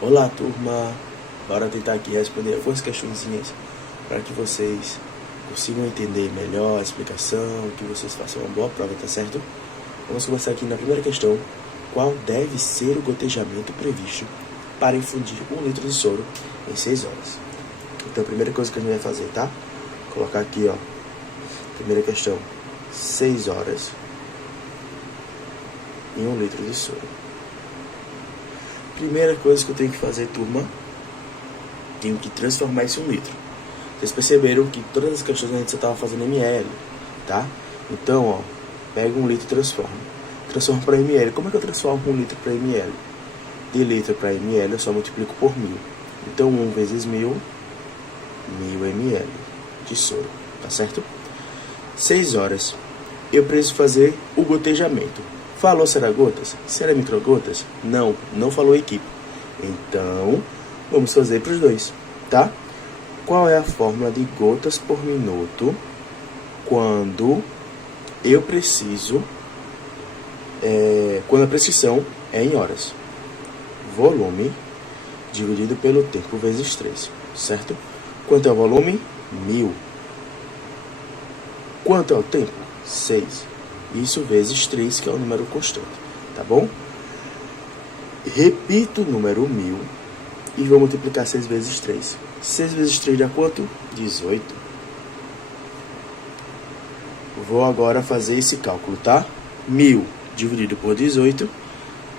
Olá, turma! Bora tentar aqui responder algumas questõezinhas para que vocês consigam entender melhor a explicação, que vocês façam uma boa prova, tá certo? Vamos começar aqui na primeira questão. Qual deve ser o gotejamento previsto para infundir 1 litro de soro em 6 horas? Então, a primeira coisa que a gente vai fazer, tá? Colocar aqui, ó, primeira questão, 6 horas em 1 litro de soro. Primeira coisa que eu tenho que fazer, turma, tenho que transformar isso em 1 litro. Vocês perceberam que todas as questões a gente só estava fazendo ml, tá? Então, ó, pega 1 litro e transforma. Transforma para ml. Como é que eu transformo 1 litro para ml? De litro para ml eu só multiplico por 1000. Então, 1 vezes 1000, 1000 ml de soro, tá certo? 6 horas. Eu preciso fazer o gotejamento. Falou será gotas? Será microgotas? Não, não falou equipe. Então, vamos fazer para os dois, tá? Qual é a fórmula de gotas por minuto quando eu preciso, quando a prescrição é em horas? Volume dividido pelo tempo vezes 3, certo? Quanto é o volume? 1000. Quanto é o tempo? 6. Isso vezes 3, que é o número constante, tá bom? Repito o número 1000 e vou multiplicar 6 vezes 3. 6 vezes 3 dá quanto? 18. Vou agora fazer esse cálculo, tá? 1000 dividido por 18,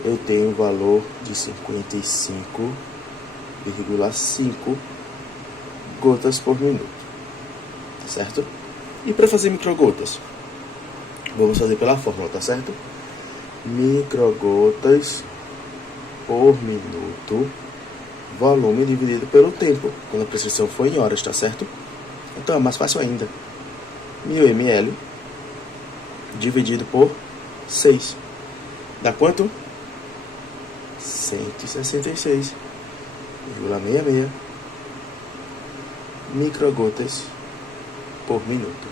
eu tenho o valor de 55,5 gotas por minuto, tá certo? E para fazer microgotas? Vamos fazer pela fórmula, tá certo? Microgotas por minuto, volume dividido pelo tempo, quando a prescrição for em horas, tá certo? Então é mais fácil ainda. 1000 ml dividido por 6. Dá quanto? 166,66 microgotas por minuto.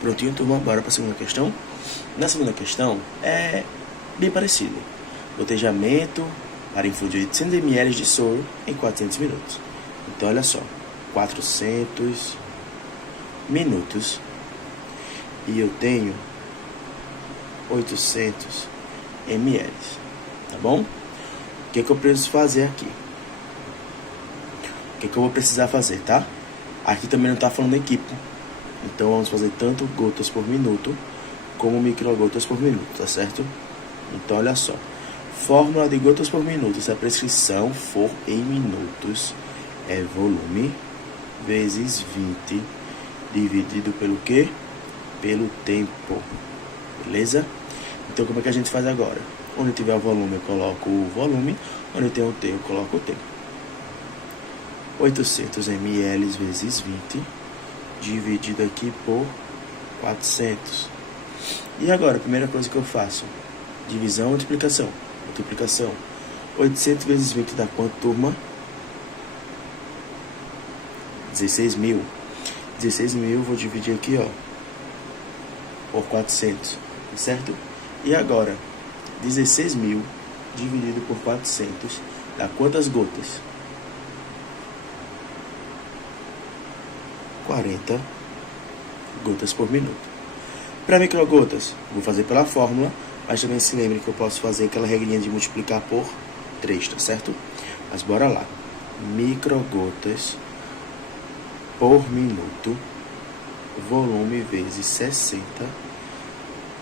Prontinho, turma, bora para a segunda questão. Na segunda questão é bem parecido. Gotejamento para infundir 800 ml de soro em 400 minutos. Então, olha só, 400 minutos e eu tenho 800 ml, tá bom? O que eu preciso fazer aqui? O que eu vou precisar fazer, tá? Aqui também não está falando equipe. Então, vamos fazer tanto gotas por minuto como microgotas por minuto, tá certo? Então, olha só. Fórmula de gotas por minuto. Se a prescrição for em minutos, é volume vezes 20 dividido pelo quê? Pelo tempo. Beleza? Então, como é que a gente faz agora? Onde tiver o volume, eu coloco o volume. Onde tem o tempo, eu coloco o tempo. 800 ml vezes 20 dividido aqui por 400. E agora, a primeira coisa que eu faço? Divisão, multiplicação. Multiplicação. 800 vezes 20 dá quanto, turma? 16.000. 16.000 vou dividir aqui, ó, por 400, certo? E agora, 16.000 dividido por 400 dá quantas gotas? 40 gotas por minuto. Para microgotas, vou fazer pela fórmula, mas também se lembre que eu posso fazer aquela regrinha de multiplicar por 3, tá certo? Mas bora lá. Microgotas por minuto, volume vezes 60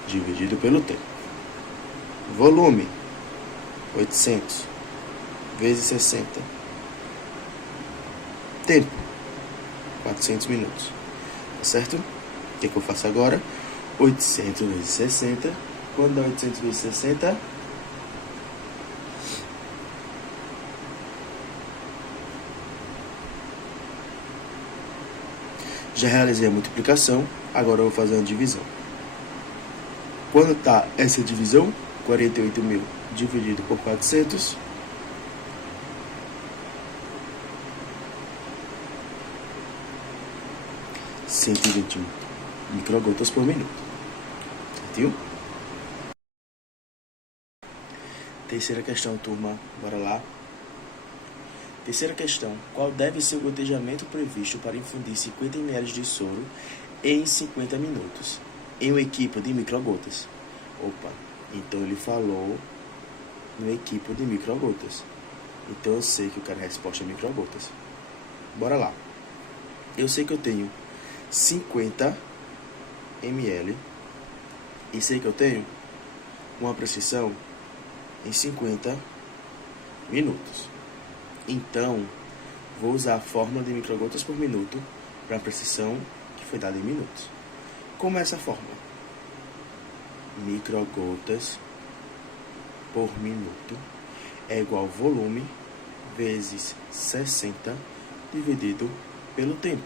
dividido pelo tempo. Volume, 800 vezes 60. Tempo, 400 minutos, tá certo? O que eu faço agora? 800 vezes 60. Quando dá 800 vezes 60? Já realizei a multiplicação, agora eu vou fazer uma divisão. Quando está essa divisão? 48.000 dividido por 400. 121 microgotas por minuto. Certinho? Terceira questão, turma. Bora lá. Terceira questão. Qual deve ser o gotejamento previsto para infundir 50 ml de soro em 50 minutos em uma equipe de microgotas? Opa, então ele falou no equipe de microgotas. Então eu sei que eu quero a resposta microgotas. Bora lá. Eu sei que eu tenho 50 ml e sei que eu tenho uma prescrição em 50 minutos. Então, vou usar a fórmula de microgotas por minuto para a prescrição que foi dada em minutos. Como é essa fórmula? Microgotas por minuto é igual ao volume vezes 60 dividido pelo tempo.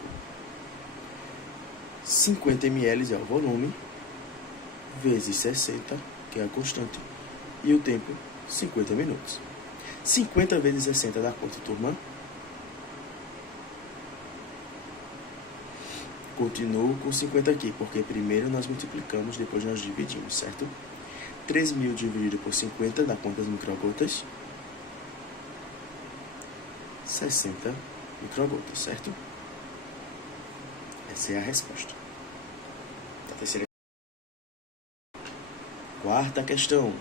50 ml é o volume vezes 60, que é a constante, e o tempo, 50 minutos. 50 vezes 60 dá quanto, turma? Continuo com 50 aqui, porque primeiro nós multiplicamos, depois nós dividimos, certo? 3.000 dividido por 50 dá quantas microgotas? 60 microgotas, certo? Essa é a resposta. A terceira. Quarta questão.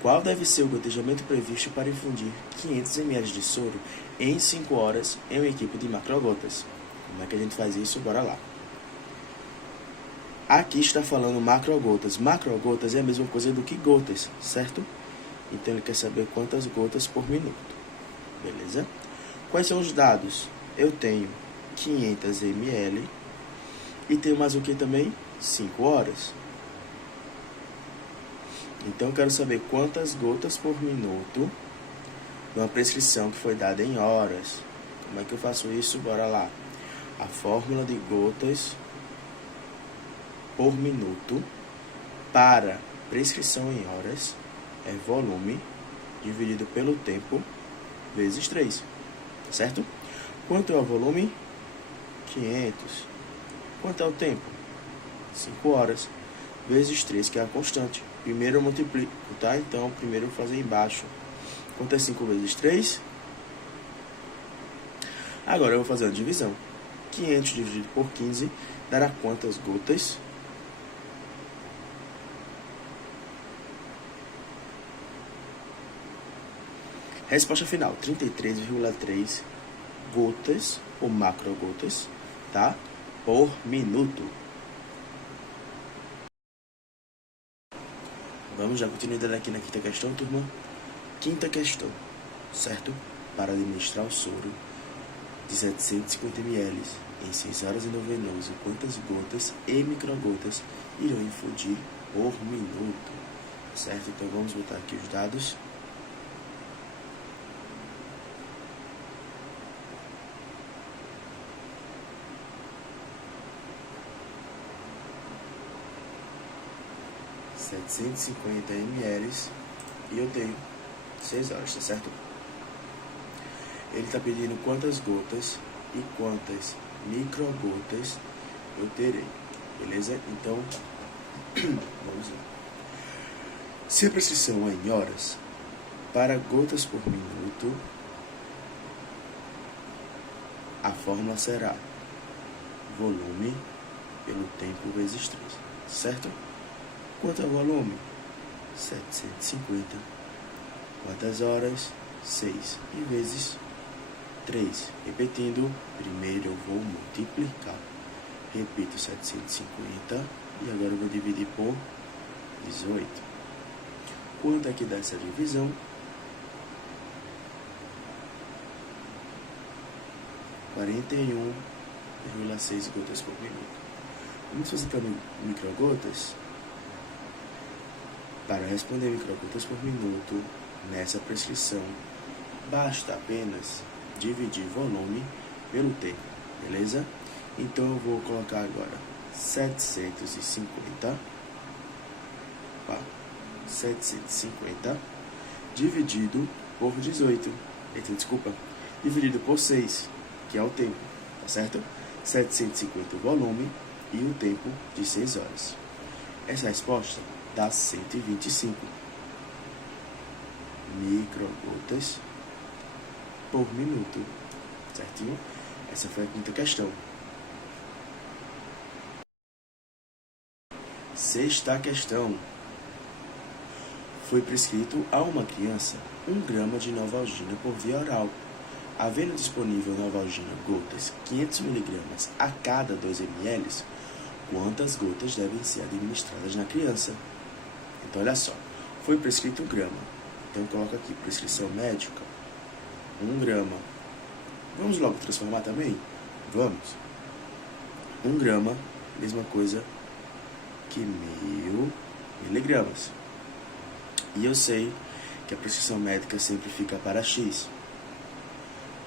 Qual deve ser o gotejamento previsto para infundir 500 ml de soro em 5 horas em uma equipe de macrogotas? Como é que a gente faz isso? Bora lá. Aqui está falando macrogotas. Macrogotas é a mesma coisa do que gotas, certo? Então ele quer saber quantas gotas por minuto. Beleza? Quais são os dados? Eu tenho 500 ml e tenho mais o que também? 5 horas. Então eu quero saber quantas gotas por minuto numa prescrição que foi dada em horas. Como é que eu faço isso? Bora lá. A fórmula de gotas por minuto para prescrição em horas é volume dividido pelo tempo vezes 3, certo? Quanto é o volume? 500. Quanto é o tempo? 5 horas vezes 3, que é a constante. Primeiro eu multiplico, tá? Então, primeiro eu vou fazer embaixo. Quanto é 5 vezes 3? Agora eu vou fazer a divisão. 500 dividido por 15 dará quantas gotas? Resposta final, 33,3 gotas, ou macrogotas, tá? Por minuto. Vamos dar continuidade aqui na quinta questão, turma. Quinta questão, certo? Para administrar o soro de 750 ml em 6 horas e 9 minutos, quantas gotas e microgotas irão infundir por minuto, certo? Então vamos botar aqui os dados. ,750 ml e eu tenho 6 horas, tá certo? Ele está pedindo quantas gotas e quantas microgotas eu terei, beleza? Então, vamos lá. Se a prescrição é em horas, para gotas por minuto, a fórmula será volume pelo tempo vezes 3, certo? Quanto é o volume? 750. Quantas horas? 6. E vezes 3. Repetindo, primeiro eu vou multiplicar. Repito, 750. E agora eu vou dividir por 18. Quanto é que dá essa divisão? 41,6 gotas por minuto. Vamos fazer para microgotas? Para responder microgotas por minuto nessa prescrição, basta apenas dividir volume pelo tempo, beleza? Então eu vou colocar agora 750 dividido por 18, então, dividido por 6, que é o tempo, tá certo? 750 o volume e o tempo de 6 horas. Essa resposta dá 125. microgotas por minuto, certinho? Essa foi a quinta questão. Sexta questão. Foi prescrito a uma criança 1 grama de Novalgina por via oral. Havendo disponível Novalgina gotas 500 mg a cada 2 ml, quantas gotas devem ser administradas na criança? Então, olha só. Foi prescrito 1 grama. Então, coloca aqui, prescrição médica, 1 grama. Vamos logo transformar também? Vamos. 1 grama, mesma coisa que 1000 miligramas. E eu sei que a prescrição médica sempre fica para X.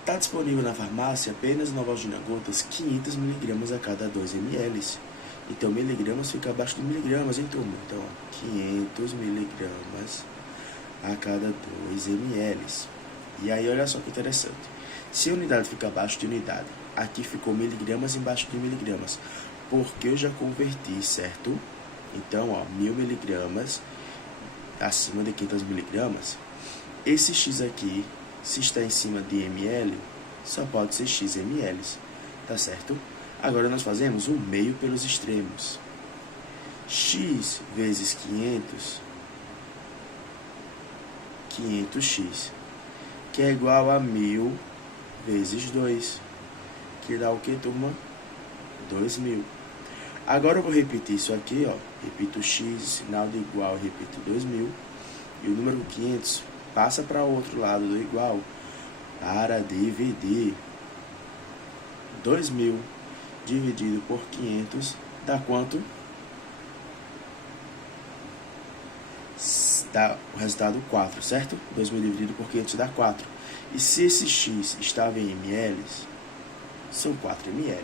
Está disponível na farmácia apenas Novalgina gotas 500 mg a cada 2 ml. Então, miligramas fica abaixo de miligramas, hein, turma? Então, 500 miligramas a cada 2 ml. E aí, olha só que interessante. Se a unidade fica abaixo de unidade, aqui ficou miligramas embaixo de miligramas, porque eu já converti, certo? Então, ó, 1000 miligramas acima de 500 miligramas. Esse X aqui, se está em cima de ml, só pode ser X ml, tá certo? Agora nós fazemos um meio pelos extremos. X vezes 500, 500x, que é igual a 1000 vezes 2, que dá o que, turma? 2000. Agora eu vou repetir isso aqui, ó. Repito x, sinal de igual, repito 2000. E o número 500 passa para o outro lado do igual para dividir 2000 dividido por 500 dá quanto? Dá o resultado 4, certo? 2000 dividido por 500 dá 4. E se esse x estava em ml, são 4 ml.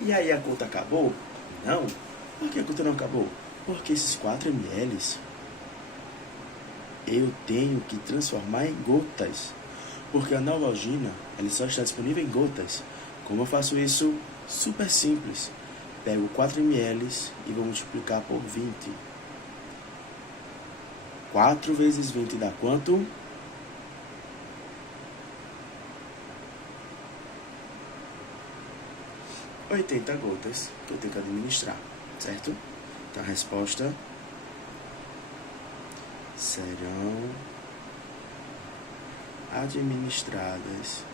E aí a conta acabou? Não. Por que a conta não acabou? Porque esses 4 ml eu tenho que transformar em gotas. Porque a Novalgina ela só está disponível em gotas. Como eu faço isso? Super simples. Pego 4 ml e vou multiplicar por 20. 4 vezes 20 dá quanto? 80 gotas que eu tenho que administrar, certo? Então a resposta serão administradas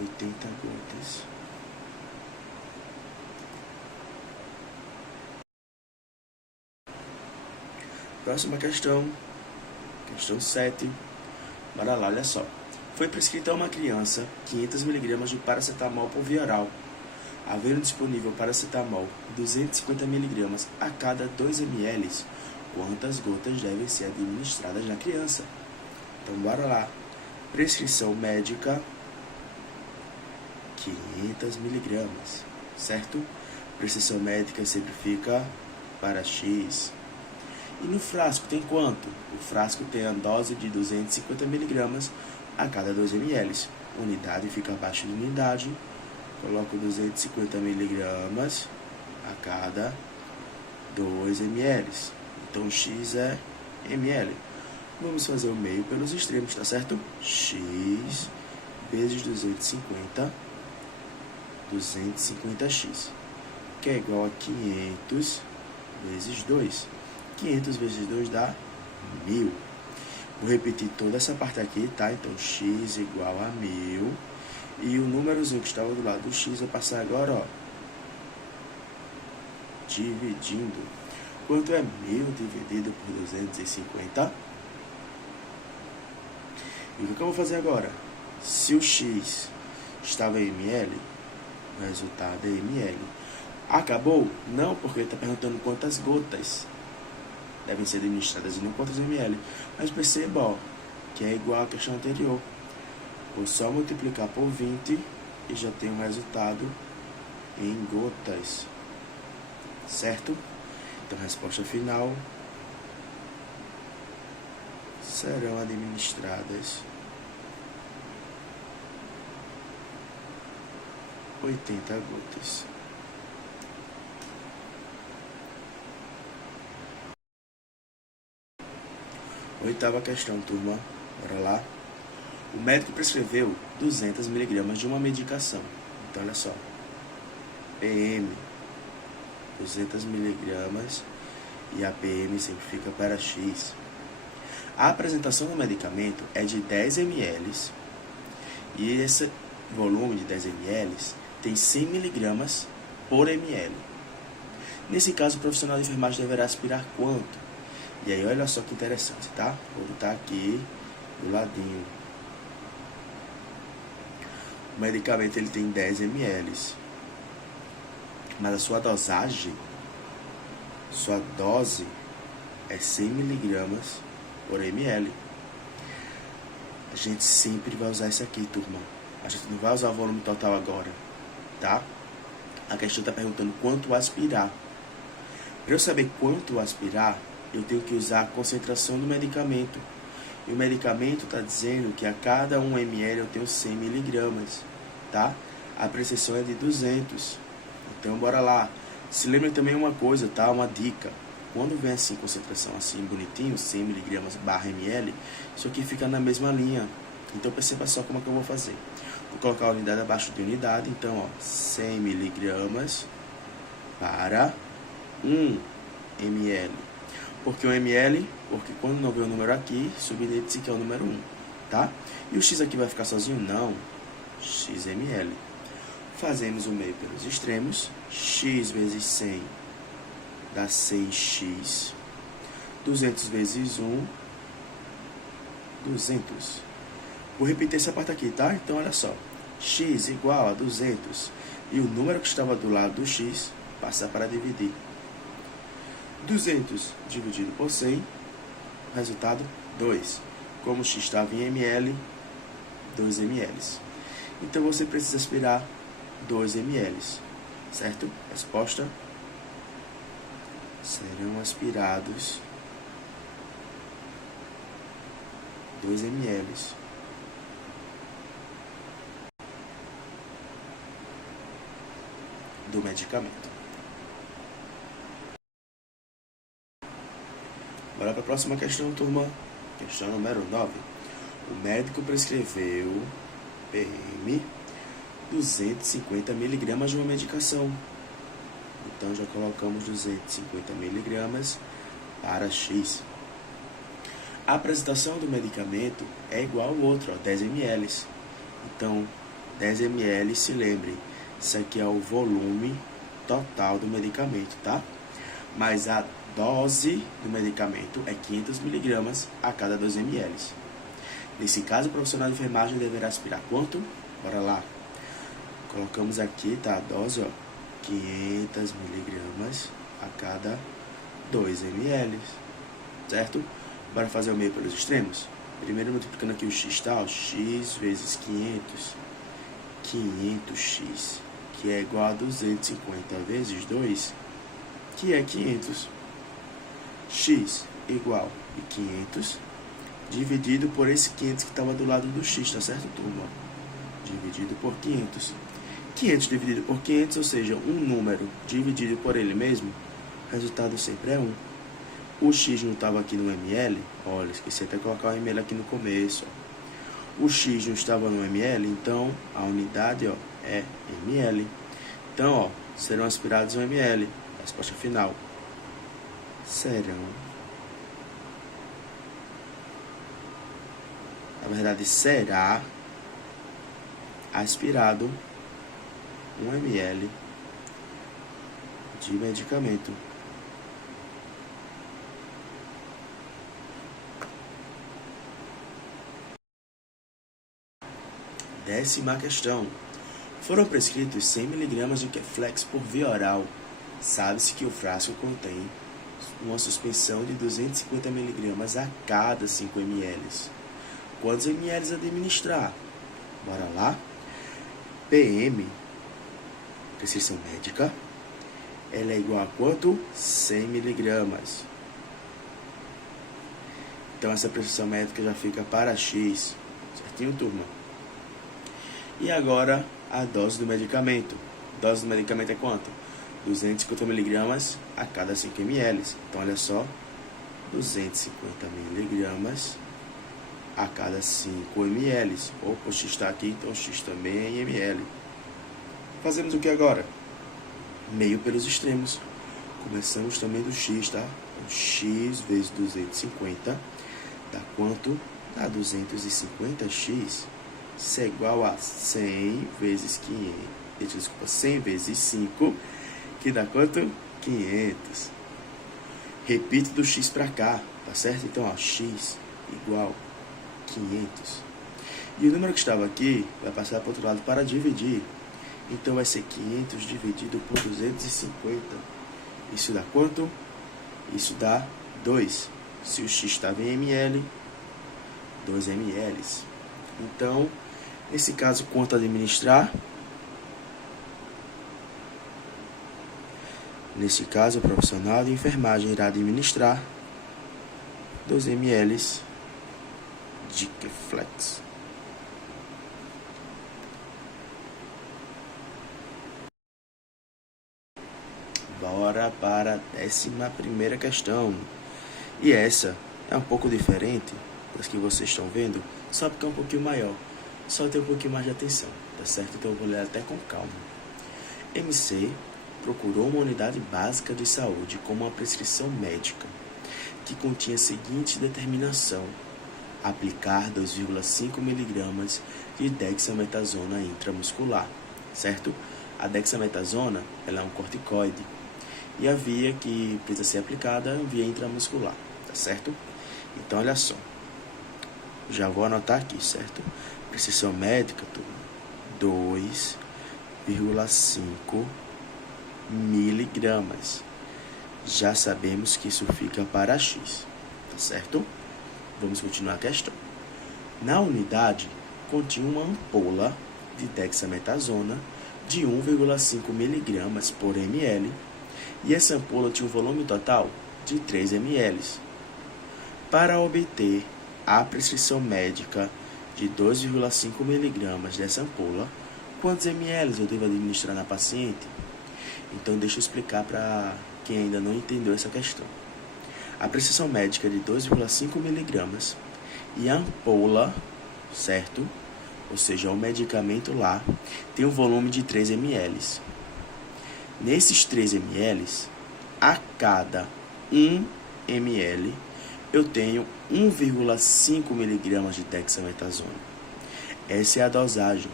80 gotas. Próxima questão, questão 7. Bora lá, olha só. Foi prescrito a uma criança 500 mg de paracetamol por via oral. Havendo disponível paracetamol 250 mg a cada 2 ml, quantas gotas devem ser administradas na criança? Então, bora lá. Prescrição médica, 500 mg, certo? Prescrição médica sempre fica para X. E no frasco tem quanto? O frasco tem a dose de 250 mg a cada 2 ml. Unidade fica abaixo de unidade. Coloco 250 mg a cada 2 ml. Então, X é ml. Vamos fazer o meio pelos extremos, tá certo? X vezes 250, 250x, que é igual a 500 vezes 2. 500 vezes 2 dá 1000. Vou repetir toda essa parte aqui, tá? Então, x igual a 1000. E o númerozinho que estava do lado do x vai passar agora, ó, dividindo. Quanto é 1000 dividido por 250? E o que eu vou fazer agora? Se o x estava em ml, o resultado é ml. Acabou? Não, porque ele está perguntando quantas gotas devem ser administradas e não quantos ml. Mas perceba, ó, que é igual à questão anterior. Vou só multiplicar por 20 e já tenho um resultado em gotas, certo? Então a resposta final serão administradas 80 gotas. Oitava questão, turma. Bora lá. O médico prescreveu 200 miligramas de uma medicação. Então, olha só. PM, 200 miligramas, e a PM sempre fica para X. A apresentação do medicamento é de 10 ml, e esse volume de 10 ml tem 100 miligramas por ml. Nesse caso, o profissional de enfermagem deverá aspirar quanto? E aí, olha só que interessante, tá? Vou botar aqui do ladinho. O medicamento ele tem 10 ml, mas a sua dosagem, sua dose é 100 miligramas por ml. A gente sempre vai usar isso aqui, turma. A gente não vai usar o volume total agora, tá? A questão está perguntando quanto aspirar. Para eu saber quanto aspirar, eu tenho que usar a concentração do medicamento. E o medicamento está dizendo que a cada 1 ml eu tenho 100 miligramas, tá? A prescrição é de 200. Então, bora lá. Se lembrem também uma coisa, tá? Uma dica. Quando vem assim, concentração assim, bonitinho, 100 miligramas / ml, isso aqui fica na mesma linha. Então, perceba só como é que eu vou fazer. Vou colocar a unidade abaixo de unidade. Então, ó, 100 miligramas para 1 ml. Por que 1 ml? Porque quando não vê o número aqui, subentende-se que é o número 1, tá? E o X aqui vai ficar sozinho? Não. X ml. Fazemos o meio pelos extremos. X vezes 100 dá 100x. 200 vezes 1, 200. Vou repetir essa parte aqui, tá? Então, olha só. X igual a 200. E o número que estava do lado do X passa para dividir. 200 dividido por 100, resultado 2. Como x estava em ml, 2 ml. Então você precisa aspirar 2 ml, certo? Resposta: serão aspirados 2 ml do medicamento. Bora para a próxima questão, turma. Questão número 9. O médico prescreveu PM 250 miligramas de uma medicação. Então, já colocamos 250 miligramas para X. A apresentação do medicamento é igual ao outro, ó, 10 ml. Então, 10 ml, se lembre, isso aqui é o volume total do medicamento, tá? Mas a dose do medicamento é 500 miligramas a cada 2 ml. Nesse caso, o profissional de enfermagem deverá aspirar quanto? Bora lá. Colocamos aqui, tá? A dose, ó, 500 miligramas a cada 2 ml, certo? Bora fazer o meio pelos extremos? Primeiro, multiplicando aqui o x, tá? Ó, x vezes 500, 500x, que é igual a 250 vezes 2, que é 500. X igual a 500 dividido por esse 500 que estava do lado do x, tá certo, turma? Dividido por 500. 500 dividido por 500, ou seja, um número dividido por ele mesmo, o resultado sempre é 1. O x não estava aqui no ml, olha, esqueci até de colocar o ml aqui no começo. Ó. O x não estava no ml, então a unidade, ó, é ml. Então, ó, serão aspirados 1 ml. Resposta final: serão, na verdade, será aspirado 1 ml de medicamento. Décima questão. Foram prescritos 100 mg de Keflex por via oral. Sabe-se que o frasco contém uma suspensão de 250 mg a cada 5 ml. Quantos ml administrar? Bora lá. PM, prescrição médica, ela é igual a quanto? 100 mg. Então, essa prescrição médica já fica para X. Certinho, turma? E agora, a dose do medicamento. A dose do medicamento é quanto? 250 mg a cada 5 ml. Então, olha só. 250 miligramas a cada 5 ml. Opa, o X está aqui, então o X também é em ml. Fazemos o que agora? Meio pelos extremos. Começamos também do X, tá? Então, X vezes 250 dá quanto? Dá 250x. Isso é igual a 100 vezes 500. Desculpa, 100 vezes 5, que dá quanto? 500. Repito do X para cá, tá certo? Então, ó, X igual 500. E o número que estava aqui vai passar para o outro lado para dividir. Então, vai ser 500 dividido por 250. Isso dá quanto? Isso dá 2. Se o X estava em ml, 2 ml. Então, nesse caso, quanto administrar? Nesse caso, o profissional de enfermagem irá administrar 2 ml de Keflex. Bora para a 11ª questão. E essa é um pouco diferente das que vocês estão vendo, só porque é um pouquinho maior. Só tem um pouquinho mais de atenção, tá certo? Então eu vou ler até com calma. MC procurou uma unidade básica de saúde com uma prescrição médica que continha a seguinte determinação: aplicar 2,5 mg de dexametasona intramuscular, certo? A dexametasona ela é um corticoide e a via que precisa ser aplicada é a via intramuscular, tá certo? Então, olha só. Já vou anotar aqui, certo? Prescrição médica, turma, 2,5 miligramas. Já sabemos que isso fica para X, tá certo? Vamos continuar a questão. Na unidade, continha uma ampola de dexametasona de 1,5 miligramas por ml e essa ampola tinha um volume total de 3 ml. Para obter a prescrição médica de 2,5 miligramas dessa ampola, quantos ml eu devo administrar na paciente? Então, deixa eu explicar para quem ainda não entendeu essa questão. A prescrição médica é de 2,5 miligramas e a ampola, certo? Ou seja, o medicamento lá tem um volume de 3 ml. Nesses 3 ml, a cada 1 ml, eu tenho 1,5 miligramas de dexametasona. Essa é a dosagem.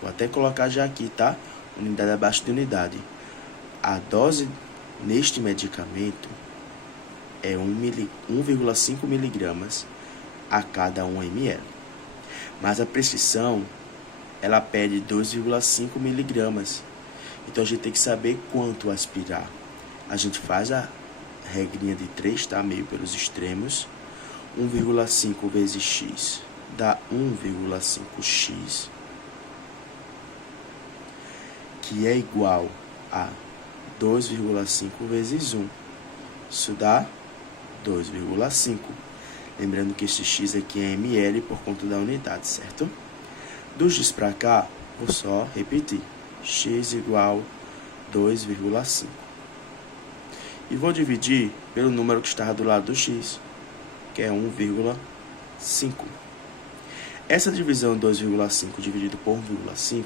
Vou até colocar já aqui, tá? Unidade abaixo de unidade. A dose neste medicamento é 1,5 miligramas a cada 1 ml. Mas a prescrição, ela pede 2,5 miligramas. Então, a gente tem que saber quanto aspirar. A gente faz a regrinha de 3, tá? Meio pelos extremos. 1,5 vezes x dá 1,5x, que é igual a 2,5 vezes 1. Isso dá 2,5. Lembrando que este x aqui é ml por conta da unidade, certo? Do x para cá, vou só repetir. X igual 2,5. E vou dividir pelo número que está do lado do x, que é 1,5. Essa divisão 2,5 dividido por 1,5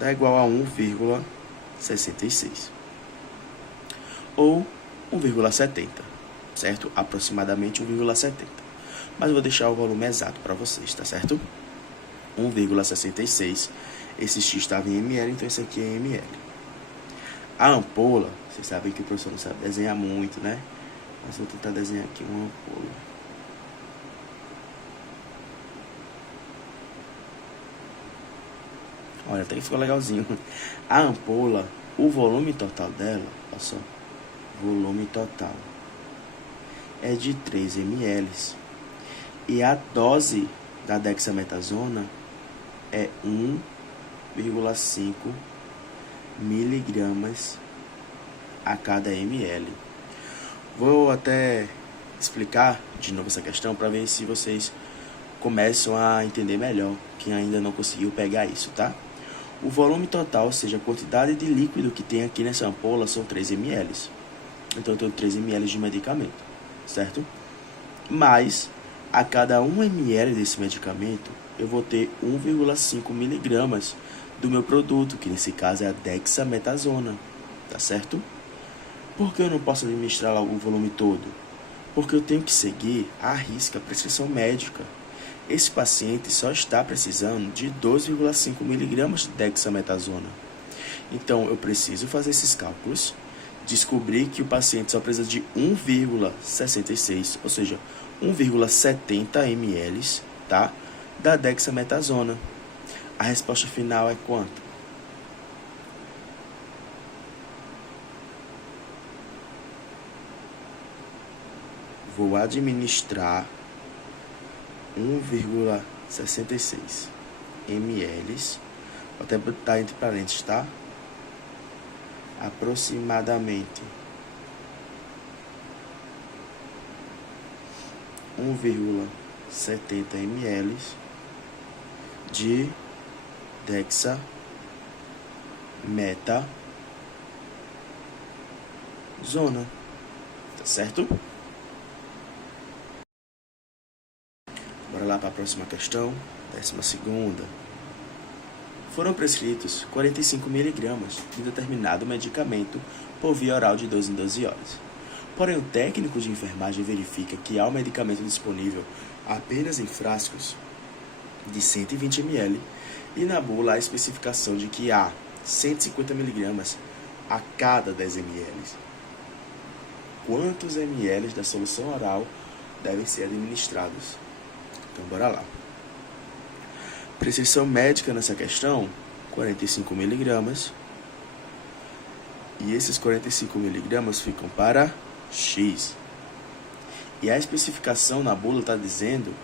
dá igual a 1,66. Ou 1,70, certo? Aproximadamente 1,70. Mas eu vou deixar o volume exato para vocês, tá certo? 1,66. Esse x estava em ml, então esse aqui é em ml. A ampola, vocês sabem que o professor não sabe desenhar muito, né? Mas eu vou tentar desenhar aqui uma ampola. Olha, até que ficou legalzinho. A ampola, o volume total dela, olha só, volume total é de 3 ml. E a dose da dexametasona é 1,5 miligramas a cada ml. Vou até explicar de novo essa questão para ver se vocês começam a entender melhor, quem ainda não conseguiu pegar isso, tá? O volume total, ou seja, a quantidade de líquido que tem aqui nessa ampola, são 3 ml. Então, eu tenho 3 ml de medicamento. certo? Mas, a cada 1 ml desse medicamento, eu vou ter 1,5 miligramas do meu produto, que nesse caso é a dexametasona, tá certo? Por que eu não posso administrar logo o volume todo? Porque eu tenho que seguir à risca a prescrição médica. Esse paciente só está precisando de 2,5 miligramas de dexametasona. Então, eu preciso fazer esses cálculos, descobrir que o paciente só precisa de 1,66, ou seja, 1,70 ml, tá, da dexametasona. A resposta final é quanto? Vou administrar 1,66 ml, vou até botar entre parênteses, tá? Aproximadamente 1,70 ml de dexametasona, tá certo? Bora lá para a próxima questão, 12ª. Foram prescritos 45 miligramas de determinado medicamento por via oral de 12 em 12 horas. Porém, o técnico de enfermagem verifica que há um medicamento disponível apenas em frascos de 120 ml e na bula há a especificação de que há 150 miligramas a cada 10 ml. Quantos ml da solução oral devem ser administrados? Então, bora lá. Prescrição médica nessa questão, 45 miligramas. E esses 45 miligramas ficam para X. E a especificação na bula está dizendo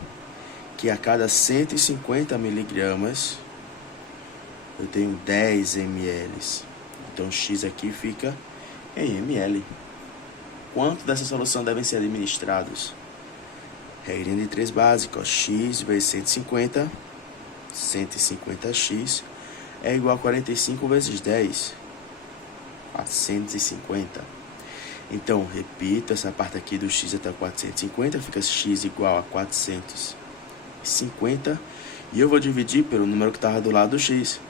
que a cada 150 miligramas eu tenho 10 ml. Então, X aqui fica em ml. Quanto dessa solução devem ser administrados? Regrinha de 3 básica, X vezes 150, 150x é igual a 45 vezes 10, 450. Então, repito, essa parte aqui do x até 450, fica x igual a 450, e eu vou dividir pelo número que estava do lado do x,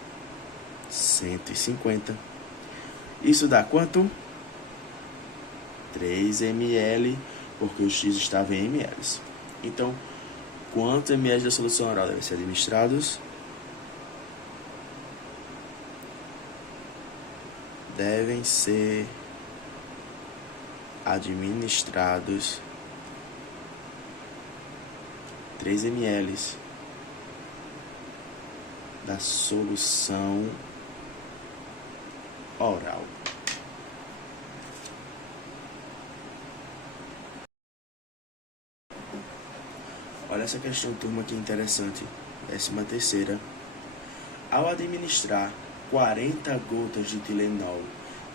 150. Isso dá quanto? 3 ml, porque o x estava em ml. Então, quantos ml da solução oral devem ser administrados? Devem ser administrados 3 ml da solução oral. Olha essa questão, turma, que interessante. 13ª. Ao administrar 40 gotas de Tilenol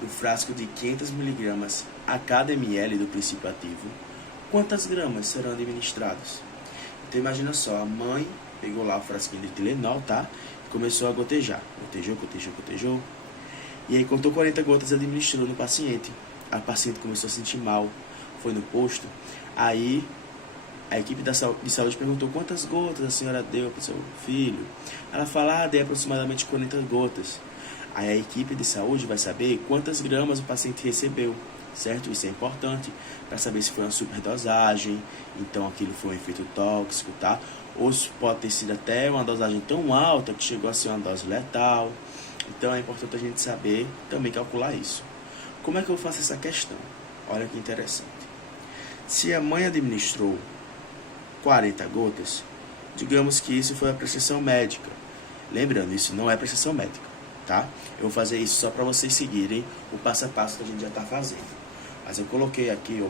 do frasco de 500 mg a cada ml do princípio ativo, quantas gramas serão administrados? Então imagina só, a mãe pegou lá o frasquinho de Tilenol, tá? E começou a gotejar. Gotejou. E aí contou 40 gotas e administrou no paciente. A paciente começou a sentir mal, foi no posto. Aí a equipe de saúde perguntou quantas gotas a senhora deu para o seu filho. Ela fala, dei aproximadamente 40 gotas. Aí a equipe de saúde vai saber quantas gramas o paciente recebeu, certo? Isso é importante para saber se foi uma superdosagem, então aquilo foi um efeito tóxico, tá? Ou pode ter sido até uma dosagem tão alta que chegou a ser uma dose letal. Então é importante a gente saber também calcular isso. Como é que eu faço essa questão? Olha que interessante. Se a mãe administrou 40 gotas, digamos que isso foi a prescrição médica. Lembrando, isso não é prescrição médica, tá? Eu vou fazer isso só para vocês seguirem o passo a passo que a gente já está fazendo. Mas eu coloquei aqui,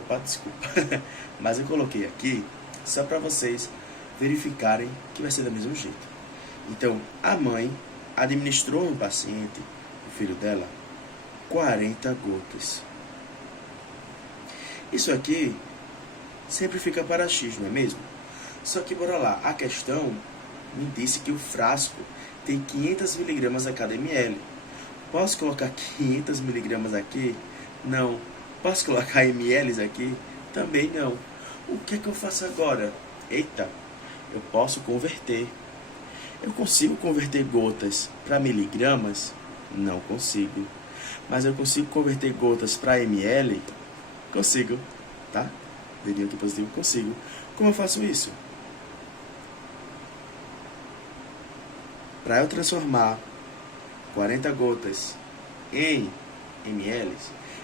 mas eu coloquei aqui só para vocês verificarem que vai ser do mesmo jeito. Então, a mãe administrou no paciente, o filho dela, 40 gotas. Isso aqui sempre fica para X, não é mesmo? Só que, bora lá, a questão me disse que o frasco tem 500 mg a cada ml. Posso colocar 500 mg aqui? Não. Posso colocar ml aqui? Também não. O que é que eu faço agora? Eita, eu posso converter. Eu consigo converter gotas para miligramas? Não consigo. Mas eu consigo converter gotas para ml? Consigo, tá? Dedinho aqui positivo, consigo. Como eu faço isso? Para eu transformar 40 gotas em ml,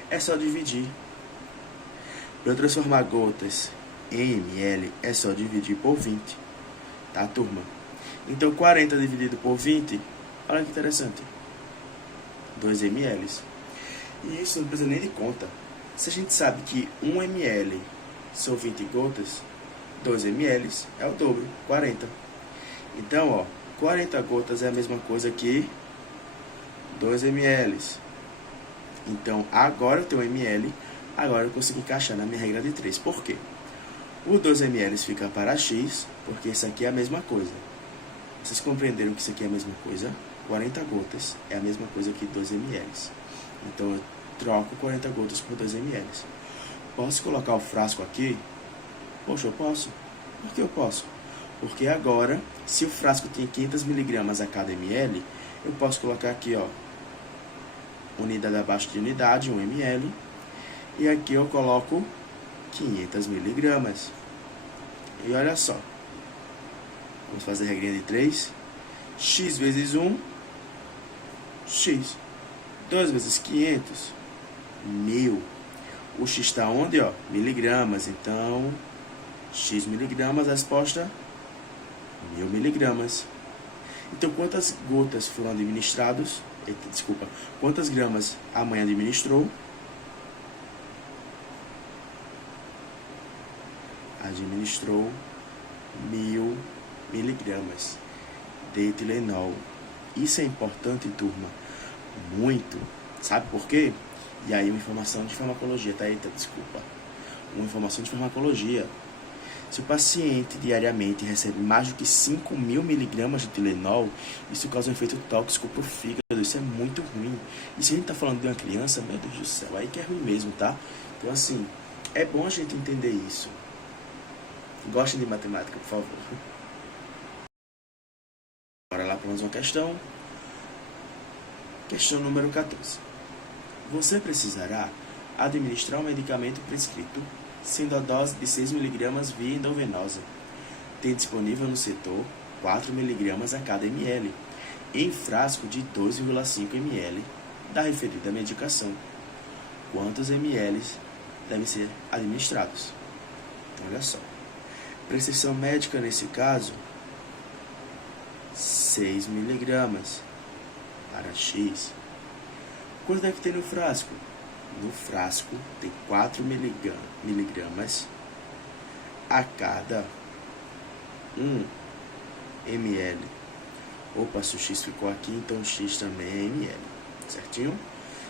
é só dividir. Para eu transformar gotas em ml, é só dividir por 20. Tá, turma? Então, 40 dividido por 20, olha que interessante. 2 ml. E isso não precisa nem de conta. Se a gente sabe que 1 ml são 20 gotas, 2 ml é o dobro, 40. Então, ó, 40 gotas é a mesma coisa que 2 ml. Então, agora eu tenho 1 ml, agora eu consigo encaixar na minha regra de 3. Por quê? O 2 ml fica para x, porque isso aqui é a mesma coisa. Vocês compreenderam que isso aqui é a mesma coisa? 40 gotas é a mesma coisa que 2 ml. Então, eu troco 40 gotas por 2 ml. Posso colocar o frasco aqui? Poxa, eu posso. Por que eu posso? Porque agora, se o frasco tem 500 mg a cada ml, eu posso colocar aqui, ó, unidade abaixo de unidade, 1 ml. E aqui eu coloco 500 mg. E olha só. Vamos fazer a regrinha de 3. X vezes 1, x. 2 vezes 500, 1000. O x está onde, ó? Miligramas. Então, x miligramas, a resposta, 1000 miligramas. Então, quantas gotas foram administradas? Desculpa. Quantas gramas a mãe administrou? Administrou 1000 miligramas de etilenol. Isso é importante, turma, muito. Sabe por quê? E aí uma informação de farmacologia, tá? Eita, desculpa. Uma informação de farmacologia. Se o paciente diariamente recebe mais do que 5.000 miligramas de etilenol, isso causa um efeito tóxico pro fígado. Isso é muito ruim. E se a gente tá falando de uma criança, meu Deus do céu, aí que é ruim mesmo, tá? Então, assim, é bom a gente entender isso. Gostem de matemática, por favor. Bora lá para mais uma questão. Questão número 14. Você precisará administrar um medicamento prescrito, sendo a dose de 6 mg via endovenosa. Tem disponível no setor 4 mg a cada ml, em frasco de 2,5 ml da referida medicação. Quantos ml devem ser administrados? Olha só. Prescrição médica, nesse caso, 6 mg para X. Quanto deve ter no frasco? No frasco tem 4 miligramas a cada 1 ml. Opa, se o X ficou aqui, então o X também é ml. Certinho?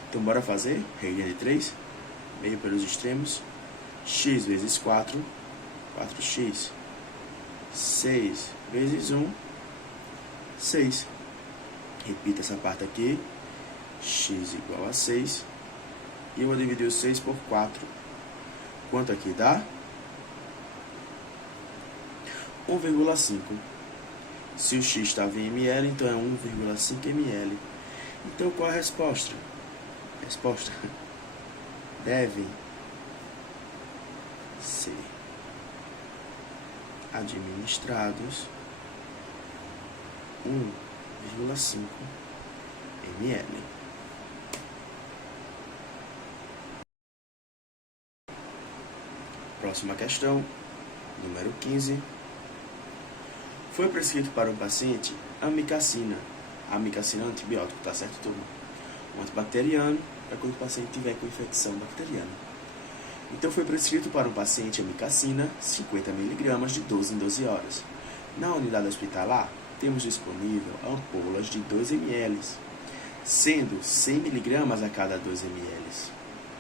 Então, bora fazer? Regra de 3. Meio pelos extremos. X vezes 4. 4x. 6 vezes 1. 6. Repita essa parte aqui. X igual a 6. E eu vou dividir o 6 por 4. Quanto aqui dá? 1,5. Se o x estava em ml, então é 1,5 ml. Então, qual a resposta? Resposta: devem ser administrados 1,5 ml. Próxima questão, número 15. Foi prescrito para um paciente amikacina. A amikacina é um antibiótico, tá certo, turma? Um antibacteriano, para quando o paciente tiver com infecção bacteriana. Então, foi prescrito para um paciente amikacina 50 mg de 12 em 12 horas. Na unidade hospitalar, temos disponível ampolas de 2 ml, sendo 100 mg a cada 2 ml.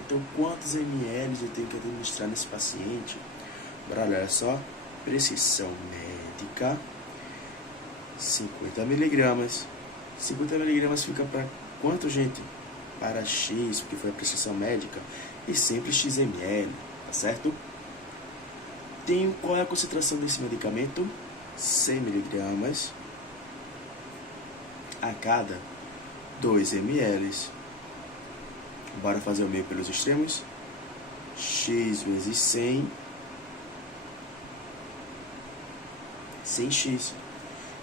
Então, quantos ml eu tenho que administrar nesse paciente? Bora, olha só. Prescrição médica, 50 mg. 50 mg fica para quanto, gente? Para X, porque foi a prescrição médica. E sempre XML, tá certo? Tenho qual é a concentração desse medicamento? 100 miligramas a cada 2 ml. Bora fazer o meio pelos extremos. X vezes 100. 100x.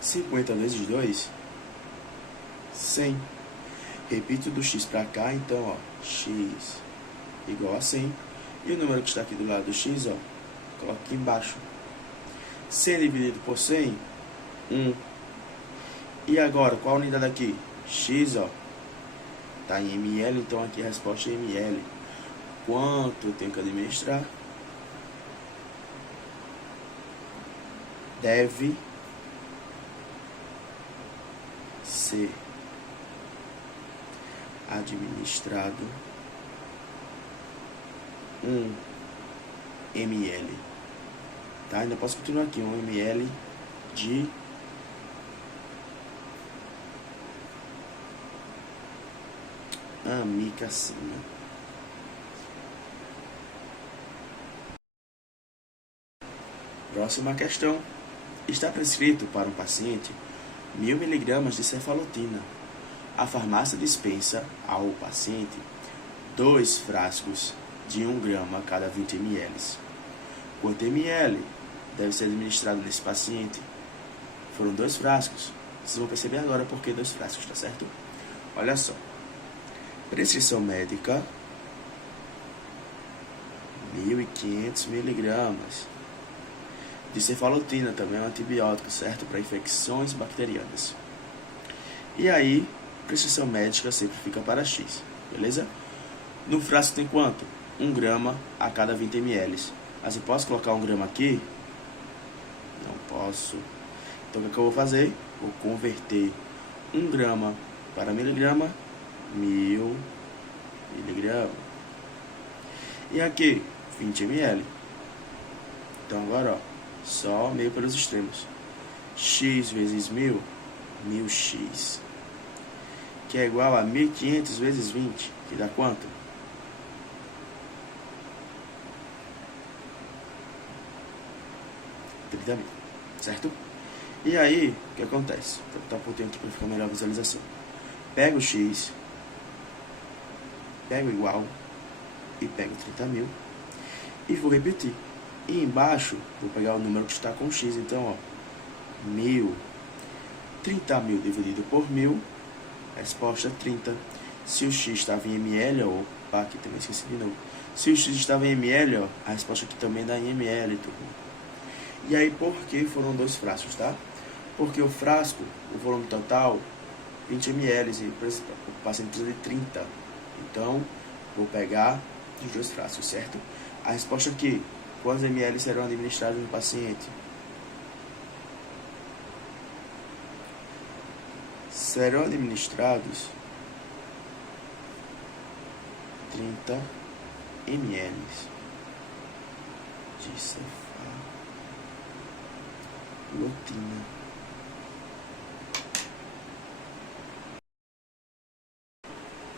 50 vezes 2, 100. Repito do x para cá, então, ó, x igual a 100. E o número que está aqui do lado do x, ó, coloco aqui embaixo. 100 dividido por 100, 1. E agora, qual a unidade aqui? X, ó, tá em ml, então aqui a resposta é ml. Quanto eu tenho que administrar? Deve ser administrado 1 ml. Tá? Ainda posso continuar aqui, 1 ml de amicacina. Próxima questão. Está prescrito para um paciente 1000 mg de cefalotina. A farmácia dispensa ao paciente 2 frascos de 1 grama a cada 20 ml. Quanto ml deve ser administrado nesse paciente? Foram 2 frascos. Vocês vão perceber agora por que 2 frascos, tá certo? Olha só. Prescrição médica, 1.500 miligramas. De cefalotina, também é um antibiótico, certo? Para infecções bacterianas. E aí, prescrição médica sempre fica para X, beleza? No frasco tem quanto? 1 grama a cada 20 ml. Mas eu posso colocar 1 grama aqui? Não posso. Então, o que eu vou fazer? Vou converter 1 grama para miligrama, 1000 miligramas. E aqui, 20 ml. Então, agora, ó, só meio pelos extremos. X vezes 1000, 1000x. Que é igual a 1500 vezes 20, que dá quanto? 30.000, certo? E aí, o que acontece? Vou botar um pontinho aqui para ficar melhor a visualização. Pego o x, pego igual e pego 30.000 e vou repetir. E embaixo, vou pegar o número que está com x, então, ó, 1000. 30.000 dividido por 1000, resposta 30. Se o x estava em ml, ó, opa, aqui também esqueci de novo. Se o x estava em ml, ó, a resposta aqui também dá em ml, turma. E aí, por que foram 2 frascos, tá? Porque o frasco, o volume total, 20 ml, e o paciente precisa de 30. Então, vou pegar os 2 frascos, certo? A resposta aqui, quantos ml serão administrados no paciente? Serão administrados 30 ml de cefalotina.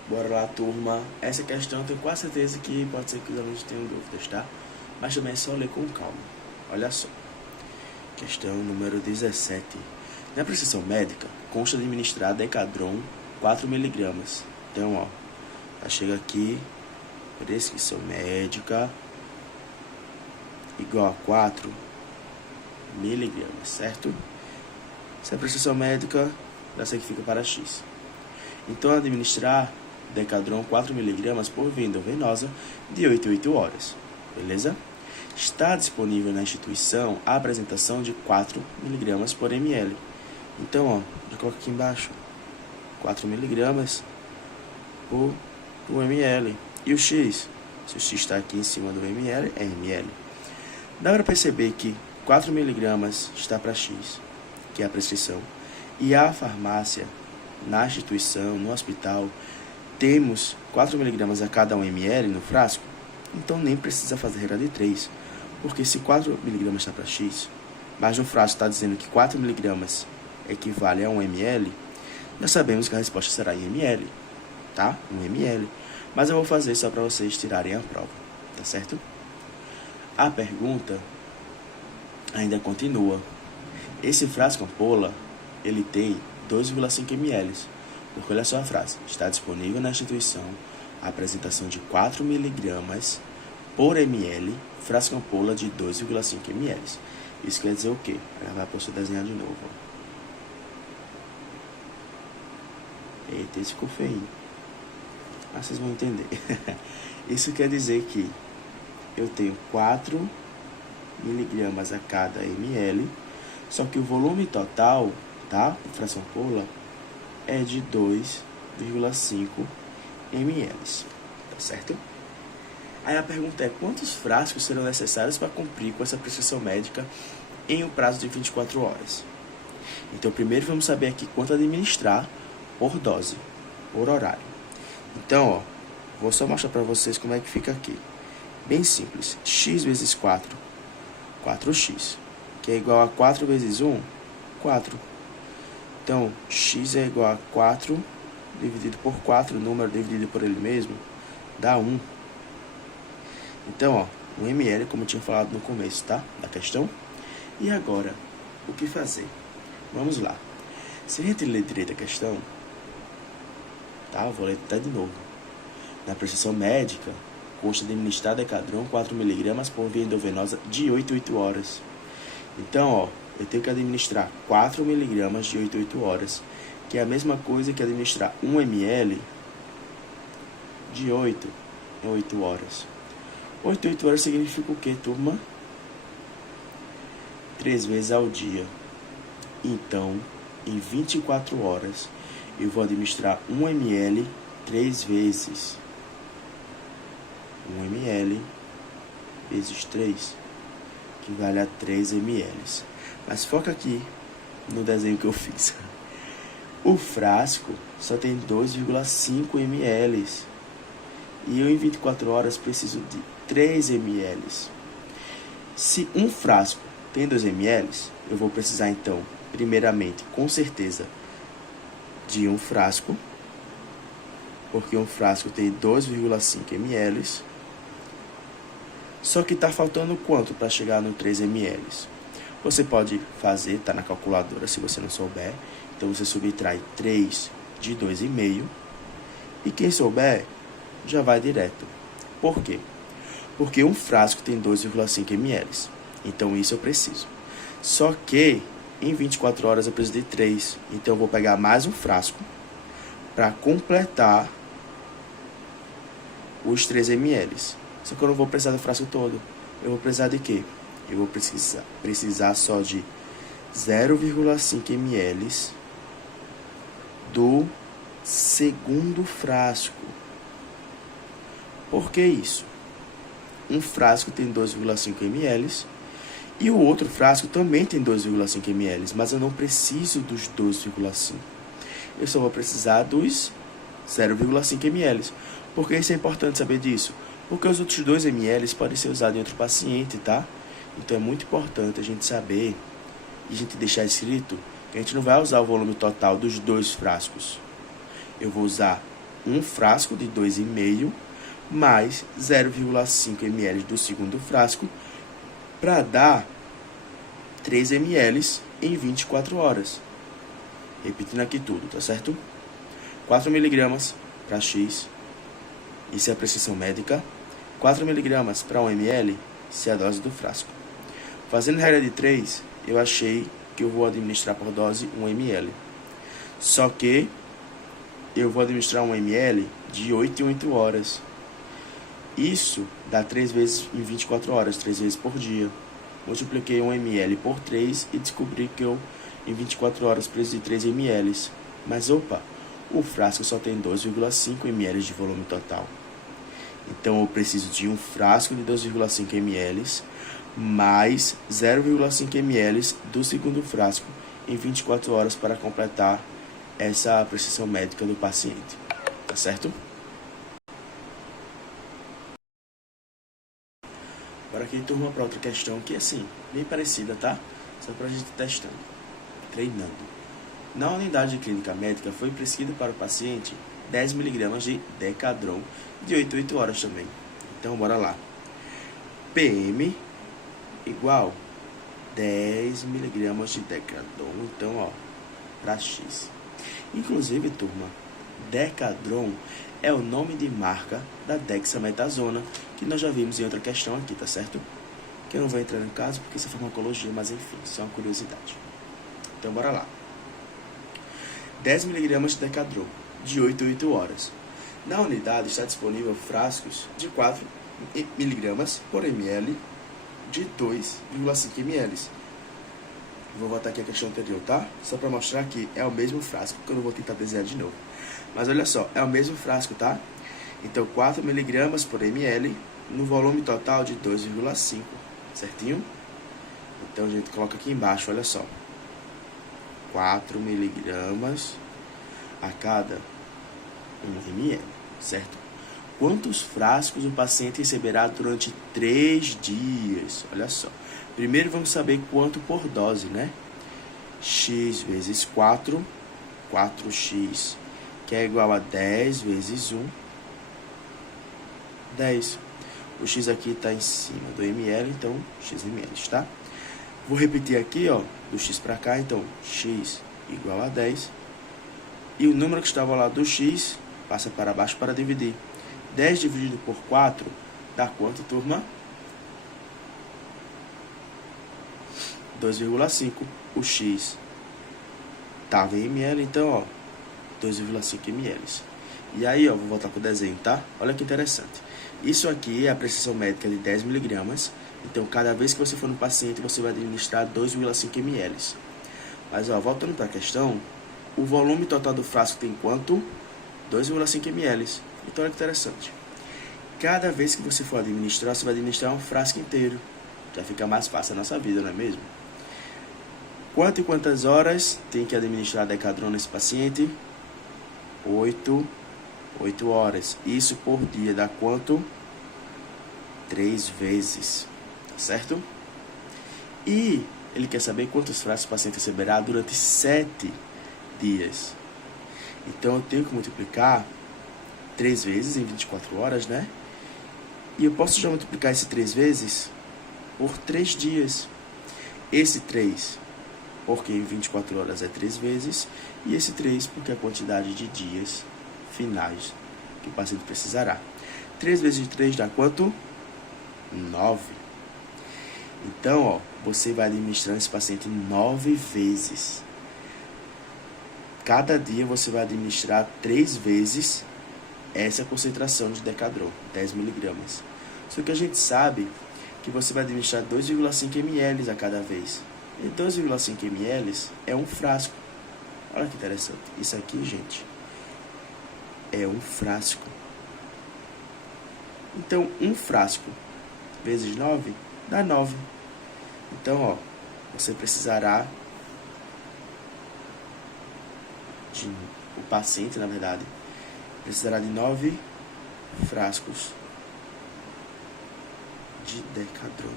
Bora lá, turma. Essa questão eu tenho quase certeza que pode ser que os alunos tenham dúvidas, tá? Mas também é só ler com calma. Olha só. Questão número 17. Na prescrição médica, consta de administrar Decadron 4 mg. Então, ó, já chega aqui, prescrição médica igual a 4 mg, certo? Se é prescrição médica, já sei que fica para X. Então, administrar Decadron 4 mg por via endovenosa de 8 em 8 horas. Beleza? Está disponível na instituição a apresentação de 4 mg por ml. Então, ó, já coloco aqui embaixo 4 mg por ml. E o X? Se o X está aqui em cima do ml, é ml. Dá para perceber que 4 mg está para X, que é a prescrição. E a farmácia, na instituição, no hospital, temos 4 mg a cada 1 ml no frasco. Então nem precisa fazer regra de 3. Porque se 4 mg está para X, mas no frasco está dizendo que 4 mg equivale a 1 ml, já sabemos que a resposta será em ml, tá? 1 ml. Mas eu vou fazer só para vocês tirarem a prova, tá certo? A pergunta Ainda continua. Esse frasco ampola, ele tem 2,5 ml. Porque olha só a frase. Está disponível na instituição a apresentação de 4 mg por ml, frasco ampola de 2,5 ml. Isso quer dizer o quê? Ela vai para você desenhar de novo. Eita, esse ficou feio. Mas vocês vão entender. Isso quer dizer que eu tenho 4 mg a cada ml, só que o volume total, tá? Fração ampola é de 2,5 ml. Tá certo? Aí a pergunta é: quantos frascos serão necessários para cumprir com essa prescrição médica em um prazo de 24 horas? Então, primeiro vamos saber aqui quanto administrar por dose, por horário. Então, ó, vou só mostrar para vocês como é que fica aqui. Bem simples. X vezes 4, 4x, que é igual a 4 vezes 1, 4. Então, x é igual a 4 dividido por 4, o número dividido por ele mesmo, dá 1. Então, ó, 1 ml, como eu tinha falado no começo, tá? Da questão. E agora, o que fazer? Vamos lá. Se a gente ler direito a questão, tá? Eu vou ler até de novo. Na prescrição médica, consta de administrar Decadron 4 mg por via endovenosa de 8 a 8 horas. Então, ó, eu tenho que administrar 4 mg de 8 a 8 horas, que é a mesma coisa que administrar 1 ml de 8 a 8 horas. 8 a 8 horas significa o quê, turma? 3 vezes ao dia. Então, em 24 horas, eu vou administrar 1 ml 3 vezes. 1 ml vezes 3, que vale a 3 ml. Mas foca aqui no desenho que eu fiz. O frasco só tem 2,5 ml. E eu em 24 horas preciso de 3 ml. Se um frasco tem 2 ml, eu vou precisar então, primeiramente, com certeza, de um frasco, porque um frasco tem 2,5 ml. Só que está faltando quanto para chegar no 3 ml? Você pode fazer, tá na calculadora se você não souber. Então você subtrai 3 de 2,5. E quem souber, já vai direto. Por quê? Porque um frasco tem 2,5 ml. Então isso eu preciso. Só que em 24 horas eu preciso de 3. Então eu vou pegar mais um frasco para completar os 3 ml. Só que eu não vou precisar do frasco todo. Eu vou precisar de quê? Eu vou precisar só de 0,5 ml do segundo frasco. Por que isso? Um frasco tem 2,5 ml e o outro frasco também tem 2,5 ml, mas eu não preciso dos 2,5. Eu só vou precisar dos 0,5 ml. Por que isso é importante saber disso? Porque os outros 2 ml podem ser usados em outro paciente, tá? Então é muito importante a gente saber e a gente deixar escrito que a gente não vai usar o volume total dos 2 frascos. Eu vou usar um frasco de 2,5 mais 0,5 ml do segundo frasco para dar 3 ml em 24 horas. Repetindo aqui tudo, tá certo? 4 mg para X, isso é a prescrição médica. 4 mg para 1 ml, isso é a dose do frasco. Fazendo regra de 3, eu achei que eu vou administrar por dose 1 ml. Só que eu vou administrar 1 ml de 8 em 8 horas. Isso dá 3 vezes em 24 horas, 3 vezes por dia. Multipliquei 1 ml por 3 e descobri que eu, em 24 horas, preciso de 3 ml. Mas, opa, o frasco só tem 2,5 ml de volume total. Então, eu preciso de um frasco de 2,5 ml mais 0,5 ml do segundo frasco em 24 horas para completar essa prescrição médica do paciente. Tá certo? Agora aqui, turma, para outra questão que é assim, bem parecida, tá? Só para a gente testando, treinando. Na unidade de clínica médica foi prescrito para o paciente 10 mg de Decadron de 8 a 8 horas também. Então, bora lá. PM igual 10 miligramas de Decadron. Então, ó, para X. Inclusive, turma, Decadron é o nome de marca da dexametasona, que nós já vimos em outra questão aqui, tá certo? Que eu não vou entrar no caso, porque isso é farmacologia, mas enfim, isso é uma curiosidade. Então, bora lá. 10 miligramas de Decadron, de 8 a 8 horas. Na unidade está disponível frascos de 4 miligramas por ml, de 2,5 ml. Vou voltar aqui a questão anterior, tá? Só para mostrar que é o mesmo frasco, que eu não vou tentar desenhar de novo. Mas olha só, é o mesmo frasco, tá? Então, 4 miligramas por ml, no volume total de 2,5, certinho? Então, a gente coloca aqui embaixo, olha só. 4 miligramas a cada 1 ml, certo? Quantos frascos o paciente receberá durante 3 dias? Olha só. Primeiro vamos saber quanto por dose, né? X vezes 4, 4x, que é igual a 10 vezes 1, 10. O x aqui está em cima do ml, então x ml, tá? Vou repetir aqui, ó, do x para cá, então x igual a 10. E o número que estava lá do x passa para baixo para dividir. 10 dividido por 4 dá quanto, turma? 2,5. O x estava em ml, então, ó, 2,5 ml. E aí, ó, vou voltar para o desenho, tá? Olha que interessante. Isso aqui é a prescrição médica de 10 miligramas. Então, cada vez que você for no paciente, você vai administrar 2,5 ml. Mas, ó, voltando para a questão, o volume total do frasco tem quanto? 2,5 ml. Então, olha que interessante. Cada vez que você for administrar, você vai administrar um frasco inteiro. Já fica mais fácil a nossa vida, não é mesmo? Quanto e quantas horas tem que administrar Decadron nesse paciente? 8 horas. Isso por dia dá quanto? 3 vezes. Tá certo? E ele quer saber quantos frascos o paciente receberá durante 7 dias. Então, eu tenho que multiplicar 3 vezes em 24 horas, né? E eu posso já multiplicar esse 3 vezes por 3 dias. Esse 3, porque em 24 horas é 3 vezes. E esse 3, porque é a quantidade de dias finais que o paciente precisará. 3 vezes 3 dá quanto? 9. Então, ó, você vai administrar esse paciente 9 vezes. Cada dia você vai administrar 3 vezes essa concentração de Decadron, 10 miligramas. Só que a gente sabe que você vai administrar 2,5 ml a cada vez. E 2,5 ml é um frasco. Olha que interessante. Isso aqui, gente, é um frasco. Então, um frasco vezes 9 dá 9. Então, ó, você precisará o paciente, na verdade, precisará de 9 frascos de Decadron,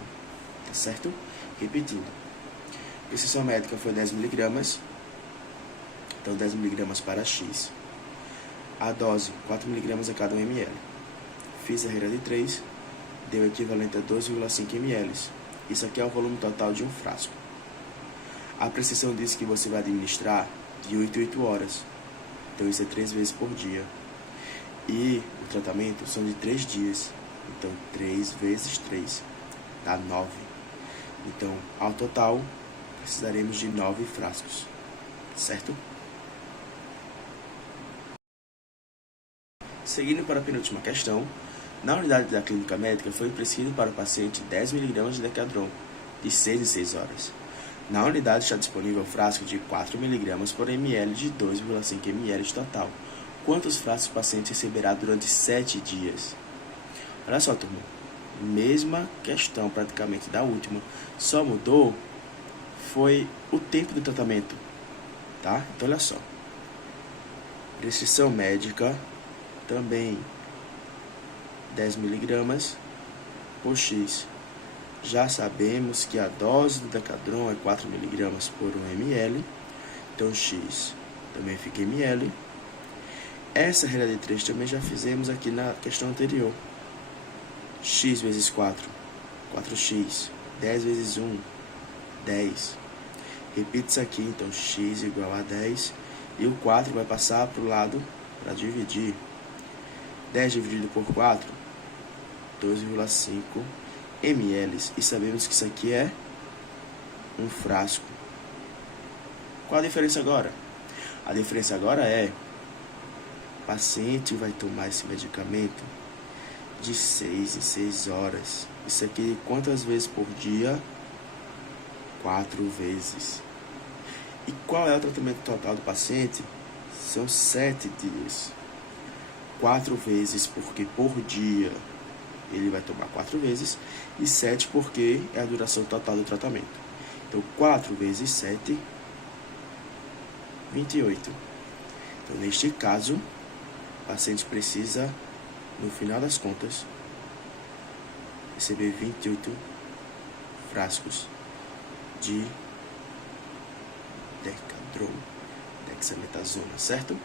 tá certo? Repetindo, a prescrição médica foi 10 miligramas, então 10 miligramas para X. A dose, 4 miligramas a cada 1 ml. Fiz a regra de 3, deu equivalente a 2,5 ml. Isso aqui é o volume total de um frasco. A prescrição diz que você vai administrar de 8 a 8 horas. Então, isso é 3 vezes por dia. E o tratamento são de 3 dias. Então, 3 vezes 3 dá 9. Então, ao total, precisaremos de 9 frascos. Certo? Seguindo para a penúltima questão, na unidade da clínica médica foi prescrito para o paciente 10 mg de Decadron, de 6 em 6 horas. Na unidade está disponível um frasco de 4 mg por ml de 2,5 ml total. Quantos frascos o paciente receberá durante 7 dias? Olha só, turma. Mesma questão praticamente da última. Só mudou foi o tempo do tratamento. Tá? Então, olha só. Prescrição médica também 10 mg por X. Já sabemos que a dose do Decadron é 4 mg por 1 ml. Então, X também fica ml. Essa regra de 3 também já fizemos aqui na questão anterior. X vezes 4, 4x. 10 vezes 1, 10. Repita isso aqui, então x igual a 10. E o 4 vai passar para o lado para dividir. 10 dividido por 4, 2,5 ml. E sabemos que isso aqui é um frasco. Qual a diferença agora? A diferença agora é: o paciente vai tomar esse medicamento de 6 em 6 horas. Isso aqui quantas vezes por dia? 4 vezes. E qual é o tratamento total do paciente? São 7 dias. 4 vezes porque por dia ele vai tomar 4 vezes. E 7 porque é a duração total do tratamento. Então 4 vezes 7, 28. Então neste caso, o paciente precisa, no final das contas, receber 28 frascos de Decadron, dexametasona, certo?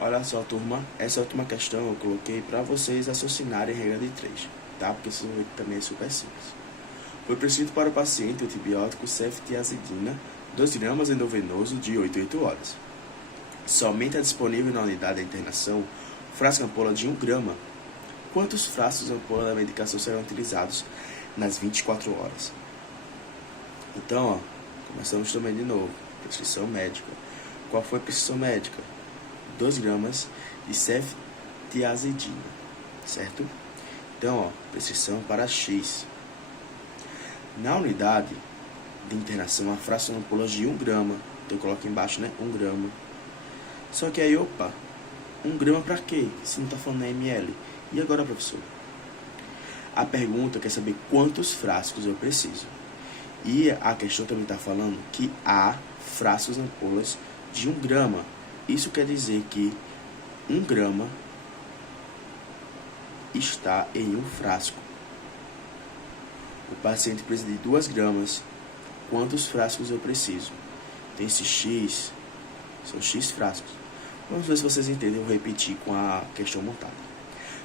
Olha só, turma, essa última questão eu coloquei para vocês raciocinarem regra de 3, tá? Porque vocês vão ver que também é super simples. Foi prescrito para o paciente o antibiótico ceftriaxona, 2 gramas endovenoso de 8 a 8 horas. Somente é disponível na unidade de internação frasco ampola de 1 grama. Quantos frascos ampola da medicação serão utilizados nas 24 horas? Então, começamos também de novo. Prescrição médica. Qual foi a prescrição médica? 2 gramas de ceftriaxona, certo? Então, prescrição para X. Na unidade de internação, a fração ampola de 1 grama. Então, eu coloco embaixo, né? 1 grama. Só que aí, 1 grama para quê? Se não está falando em ml. E agora, professor? A pergunta quer saber quantos frascos eu preciso. E a questão também está falando que há frascos ampolas de 1 grama. Isso quer dizer que 1 grama está em um frasco. O paciente precisa de 2 gramas. Quantos frascos eu preciso? Tem esse X, são X frascos. Vamos ver se vocês entendem. Eu vou repetir com a questão montada.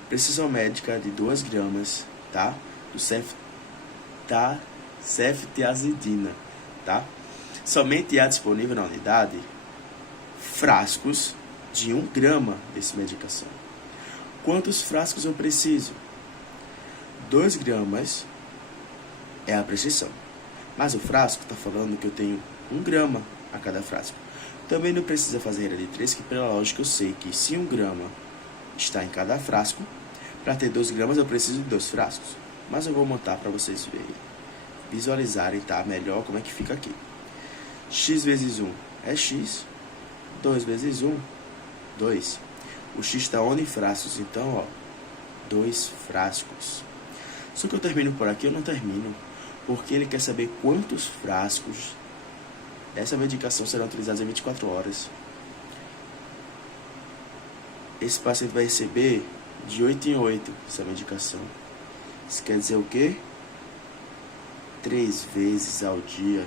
Precisão médica de 2 gramas, tá? Do ceftriaxona, tá? Somente há disponível na unidade frascos de 1 grama dessa medicação. Quantos frascos eu preciso? 2 gramas é a prescrição. Mas o frasco está falando que eu tenho 1 grama a cada frasco. Também não precisa fazer regra de 3, que pela lógica eu sei que se 1 grama está em cada frasco, para ter 2 gramas eu preciso de 2 frascos. Mas eu vou montar para vocês verem, visualizarem, tá? Melhor como é que fica aqui. X vezes 1 é X. 2 vezes 1, 2. O X está onde em frascos? Então, 2 frascos. Só que eu termino por aqui, eu não termino. Porque ele quer saber quantos frascos dessa medicação serão utilizados em 24 horas. Esse paciente vai receber de 8 em 8 essa medicação. Isso quer dizer o quê? 3 vezes ao dia.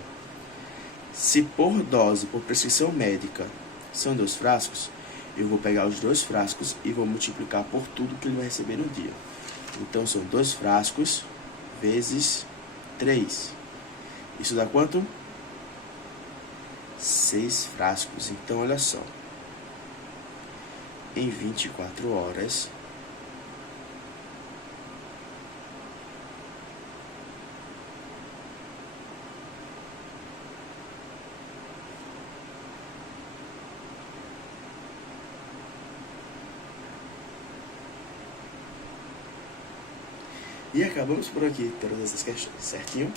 Se por dose, por prescrição médica, são 2 frascos, eu vou pegar os 2 frascos e vou multiplicar por tudo que ele vai receber no dia. Então, são 2 frascos vezes 3. Isso dá quanto? 6 frascos. Então, olha só. Em 24 horas, e acabamos por aqui, todas essas questões, certinho?